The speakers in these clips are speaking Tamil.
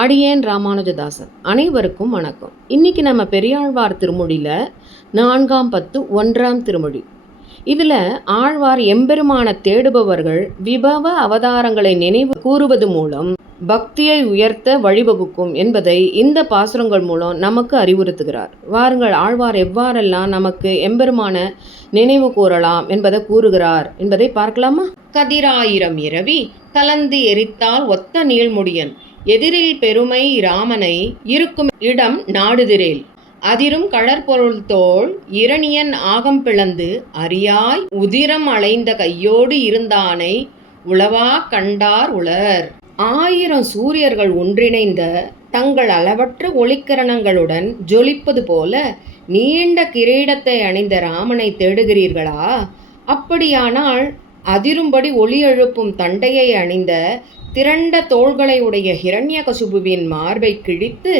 அடியேன் ராமானுஜதாசன். அனைவருக்கும் வணக்கம். இன்னைக்கு நம்ம பெரியாழ்வார் திருமொழியில் 4ஆம் பத்து 1ஆம் திருமொழி. இதில் ஆழ்வார் எம்பெருமான தேடுபவர்கள் விபவ அவதாரங்களை நினைவு கூறுவது மூலம் பக்தியை உயர்த்த வழிவகுக்கும் என்பதை இந்த பாசுரங்கள் மூலம் நமக்கு அறிவுறுத்துகிறார். வாருங்கள், ஆழ்வார் எவ்வாறெல்லாம் நமக்கு எம்பெருமான நினைவு கூறலாம் என்பதை கூறுகிறார் என்பதை பார்க்கலாமா? கதிராயிரம் இரவி கலந்து எரித்தால் ஒத்த நீள்முடியன் எதிரில் பெருமை இராமனை இருக்கும் இடம் நாடுதிரேல் அதிரும் கழற்பொருள் தோள் இரணியன் ஆகம் பிளந்து அறியாய் உதிரம் அலைந்த கையோடு இருந்தானை உளவா கண்டார் உளர். 1000 சூரியர்கள் ஒன்றிணைந்த தங்கள் அளவற்ற ஒளிக்கிரணங்களுடன் ஜொலிப்பது போல நீண்ட கிரீடத்தை அணிந்த ராமனை தேடுகிறீர்களா? அப்படியானால் அதிரும்படி ஒளி எழுப்பும் தண்டையை அணிந்த திரண்ட தோள்களை உடைய ஹிரண்யகசுபுவின் மார்பை கிழித்து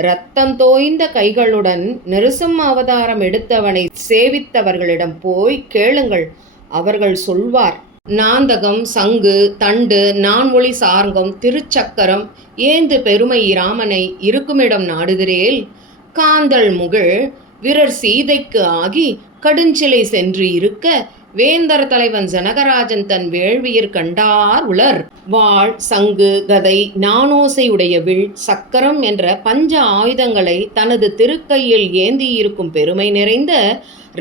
இரத்தம் தோய்ந்த கைகளுடன் நெருசம் அவதாரம் எடுத்தவனை சேவித்தவர்களிடம் போய் கேளுங்கள், அவர்கள் சொல்வார். நாந்தகம், சங்கு, தண்டு, நான்மொழி சார்ங்கம், திருச்சக்கரம் ஏந்து பெருமை இராமனை இருக்குமிடம் நாடுகிறேல் காந்தள் முகிழ் விரர் சீதைக்கு ஆகி கடுஞ்சிலை சென்று இருக்க வேந்தர் தலைவன் ஜனகராஜன் தன் வேள்வியர் கண்டார் உளர். வாள், சங்கு, கதை, நானோசையுடைய வில், சக்கரம் என்ற பஞ்ச ஆயுதங்களை தனது திருக்கையில் ஏந்தியிருக்கும் பெருமை நிறைந்த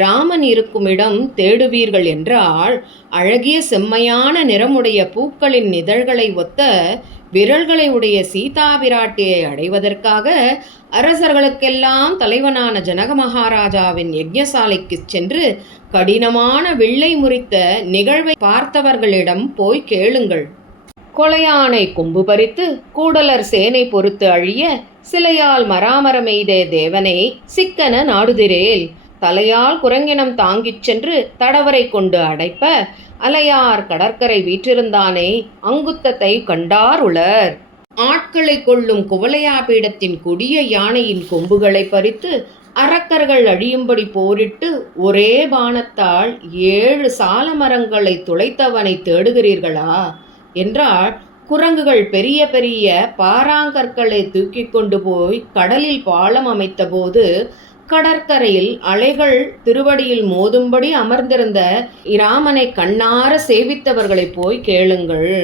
ராமன் இருக்கும் இடம் தேடுவீர்கள் என்றால், அழகிய செம்மையான நிறமுடைய பூக்களின் இதழ்களை ஒத்த விரல்களை உடைய சீதா பிராட்டியை அடைவதற்காக அரசர்களுக்கெல்லாம் தலைவனான ஜனக மகாராஜாவின் யஜ்ஞசாலைக்கு சென்று கடினமான வில்லை முறித்த நிகழ்வை பார்த்தவர்களிடம் போய் கேளுங்கள். கொலையானை கொம்பு பறித்து கூடலர் சேனை பொறுத்து அழிய சிலையால் மராமரமெய்த தேவனை சிக்கன நாடுதிரேல் தலையால் குரங்கினம் தாங்கிச் சென்று தடவரை கொண்டு அடைப்ப அலையார் கடற்கரை வீற்றிருந்தானே அங்குத்தத்தை கண்டார் உளர். ஆட்களை கொள்ளும் குவலையா பீடத்தின் கொடிய யானையின் கொம்புகளை பறித்து அரக்கர்கள் அழியும்படி போரிட்டு ஒரே பானத்தால் 7 சால மரங்களை துளைத்தவனை தேடுகிறீர்களா என்றால், குரங்குகள் பெரிய பெரிய பாறாங்கற்களை தூக்கி கொண்டு போய் கடலில் பாலம் அமைத்த போது கடற்கரையில் அலைகள் திருவடியில் மோதும்படி அமர்ந்திருந்த இராமனை கண்ணார சேவித்தவர்களை போய் கேளுங்கள்.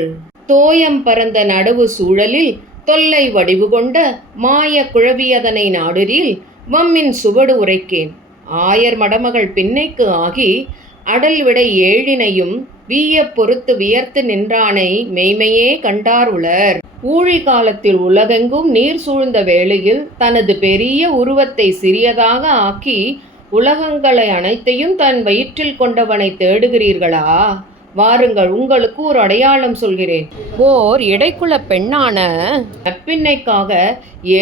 தோயம் பரந்த நடுவு சூழலில் தொல்லை வடிவு கொண்ட மாய குழவியதனை நாடுறில் வம்மின் சுவடு உரைக்கேன். 1000 மடமகள் பின்னைக்கு ஆகி அடல் விடை 7னையும் வீய பொறுத்து வியர்த்து நின்றானை மெய்மையே கண்டார் உளர். ஊழி காலத்தில் உலகெங்கும் நீர் சூழ்ந்த வேளையில் தனது பெரிய உருவத்தை சிறியதாக ஆக்கி உலகங்களை அனைத்தையும் தன் வயிற்றில் கொண்டவனை தேடுகிறீர்களா? வாருங்கள், உங்களுக்கு ஒரு அடையாளம் சொல்கிறேன். ஓர் இடைக்குல பெண்ணான நற்பின்னைக்காக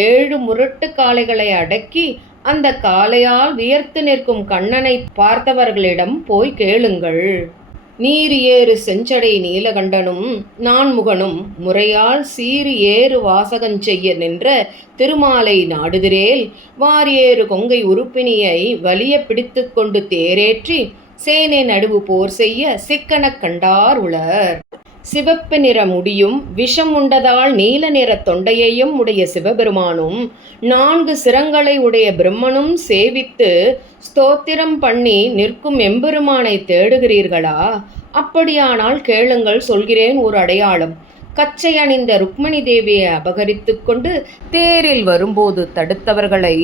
7 முரட்டு காளைகளை அடக்கி அந்த காளையால் வியர்த்து நிற்கும் கண்ணனை பார்த்தவர்களிடம் போய் கேளுங்கள். நீர் ஏறு செஞ்சடை நீலகண்டனும் நான்முகனும் முறையால் சீறு ஏறு வாசகஞ்செய்ய நின்ற திருமாலை நாடுதிரேல் வாரியேறு கொங்கை உறுப்பினியை வலிய பிடித்து கொண்டு தேரேற்றி சேனை நடுவு போர் செய்ய சிக்கனக் கண்டார் உளர். சிவப்பு நிற முடியும் விஷம் உண்டதால் நீல நிற தொண்டையையும் உடைய சிவபெருமானும் 4 சிரங்களை உடைய பிரம்மனும் சேவித்து ஸ்தோத்திரம் பண்ணி நிற்கும் எம்பெருமானை தேடுகிறீர்களா? அப்படியானால் கேளுங்கள், சொல்கிறேன் ஒரு அடையாளம். கச்சை அணிந்த ருக்மணி தேவியை அபகரித்து கொண்டு தேரில் வரும்போது தடுத்தவர்களை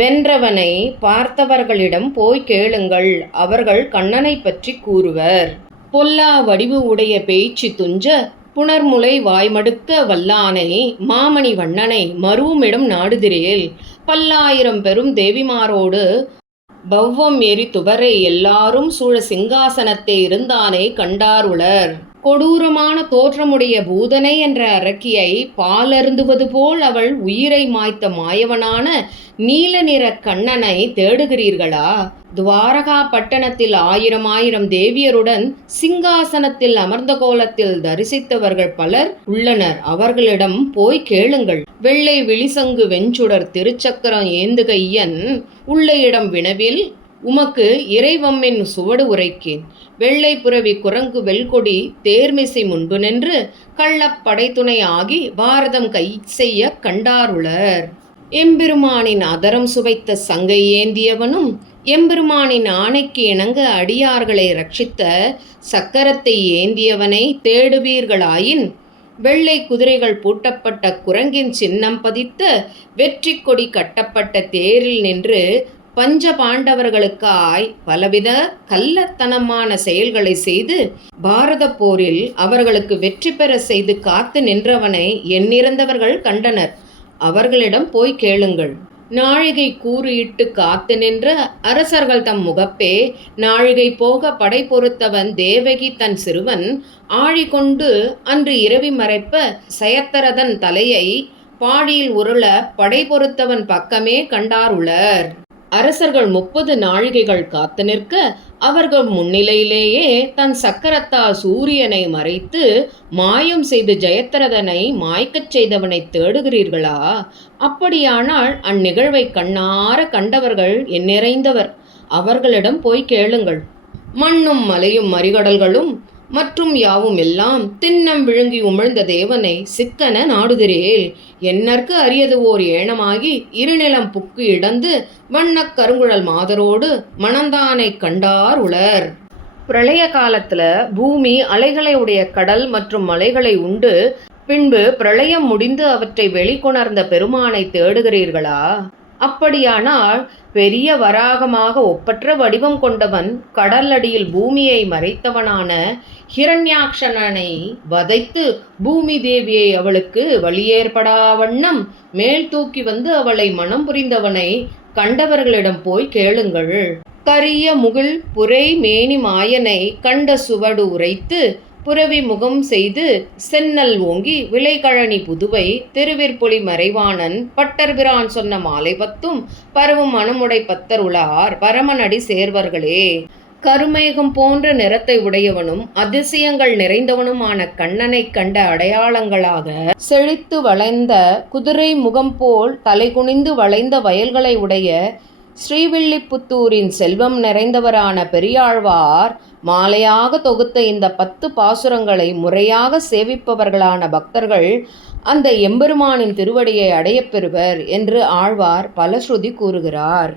வென்றவனை பார்த்தவர்களிடம் போய் கேளுங்கள், அவர்கள் கண்ணனை பற்றி கூறுவர். பொல்லா வடிவு உடைய பேச்சு துஞ்ச புணர்முலை வாய்மடுக்க வல்லானை மாமணி வண்ணனை மருவுமிடம் நாடுதிரேல் 10,000 பெரும் தேவிமாரோடு பவ்வம் எரி துவரை எல்லாரும் சூழ சிங்காசனத்தை இருந்தானே கண்டார் உளர். கொடூரமான தோற்றமுடைய பூதனை என்ற அரக்கியை பாலருந்துவது போல் அவள் உயிரை மாய்த்த மாயவனான நீல நிற கண்ணனை தேடுகிறீர்களா? துவாரகா பட்டணத்தில் 1000 தேவியருடன் சிங்காசனத்தில் அமர்ந்த கோலத்தில் தரிசித்தவர்கள் பலர் உள்ளனர், அவர்களிடம் போய் கேளுங்கள். வெள்ளை விழிசங்கு வெஞ்சுடர் திருச்சக்கரம் ஏந்துகையன் உள்ள இடம் வினவில் உமக்கு இறைவம்மின் சுவடு உரைக்கேன். வெள்ளை புரவி குரங்கு வெல்கொடி தேர்மிசை முன்பு நின்று கள்ளப் படைத்துணை ஆகி பாரதம் கை செய்ய கண்டாருளர். எம்பெருமானின் அதரம் சுவைத்த சங்கை ஏந்தியவனும் எம்பெருமானின் ஆணைக்கு இணங்க அடியார்களை ரட்சித்த சக்கரத்தை ஏந்தியவனை தேடுவீர்களாயின், வெள்ளை குதிரைகள் பூட்டப்பட்ட குரங்கின் சின்னம் பதித்த வெற்றி கொடி கட்டப்பட்ட தேரில் நின்று பஞ்ச பாண்டவர்களுக்காய் பலவித கள்ளத்தனமான செயல்களை செய்து பாரத போரில் அவர்களுக்கு வெற்றி பெற செய்து காத்து நின்றவனை எண்ணிறந்தவர்கள் கண்டனர். அவர்களிடம் போய் கேளுங்கள். நாழிகை கூறு இட்டு காத்து நின்ற அரசர்கள் தம் முகப்பே நாழிகை போக படை பொறுத்தவன் தேவகி தன் சிறுவன் ஆழிகொண்டு அன்று இரவி மறைப்ப சயத்தரதன் தலையை பாடியில் உருள படை பொறுத்தவன் பக்கமே கண்டாருளர். அரசர்கள் 30 நாழிகைகள் காத்து நிற்க அவர்கள் முன்னிலையிலேயே தன் சக்கரத்தால் சூரியனை மறைத்து மாயம் செய்து ஜெயத்ரதனை மாய்க்கச் செய்தவனை தேடுகிறீர்களா? அப்படியானால் அந்நிகழ்வை கண்ணார கண்டவர்கள் எண்ணிறைந்தவர். அவர்களிடம் போய் கேளுங்கள். மண்ணும் மலையும் மறிகடல்களும் மற்றும் யாவும் எல்லாம் திண்ணம் விழுங்கி உமிழ்ந்த தேவனை சிக்கன நாடுகிறேல். என்னற்கு அரியது ஓர் ஏனமாகி இருநிலம் புக்கு இடந்து வண்ணக் கருங்குழல் மாதரோடு மணந்தானை கண்டார் உளர். பிரளய காலத்துல பூமி அலைகளை உடைய கடல் மற்றும் மலைகளை உண்டு பின்பு பிரளயம் முடிந்து அவற்றை வெளிக்கொணர்ந்த பெருமானை தேடுகிறீர்களா? அப்படியானால் பெரிய வராகமாக ஒப்பற்ற வடிவம் கொண்டவன் கடலடியில் பூமியை மறைத்தவனான ஹிரண்யாக்ஷணனை வதைத்து பூமி தேவியை அவளுக்கு வழியேற்படா வண்ணம் மேல் தூக்கி வந்து அவளை மனம் புரிந்தவனை கண்டவர்களிடம் போய் கேளுங்கள். கரிய முகில் புரை மேனி மாயனை கண்ட சுவடு உரைத்து புரவி முகம் செய்து சென்னல் ஓங்கி விளைகழனி புதுவை திருவிற்பொலி மறைவாணன் பட்டர்பிரான் சொன்ன மாலை 10 பரவும் மனமுடை பத்தருளார் பரமனடி சேர்வர்களே. கருமேகம் போன்ற நிறத்தை உடையவனும் அதிசயங்கள் நிறைந்தவனுமான கண்ணனை கண்ட அடையாளங்களாக செழித்து வளைந்த குதிரை முகம் போல் தலைகுனிந்து வளைந்த வயல்களை உடைய ஸ்ரீவில்லிபுத்தூரின் செல்வம் நிறைந்தவரான பெரியாழ்வார் மாலையாக தொகுத்த இந்த 10 பாசுரங்களை முறையாக சேவிப்பவர்களான பக்தர்கள் அந்த எம்பெருமானின் திருவடியை அடையப் பெறுவர் என்று ஆழ்வார் பல ஸ்ருதி கூறுகிறார்.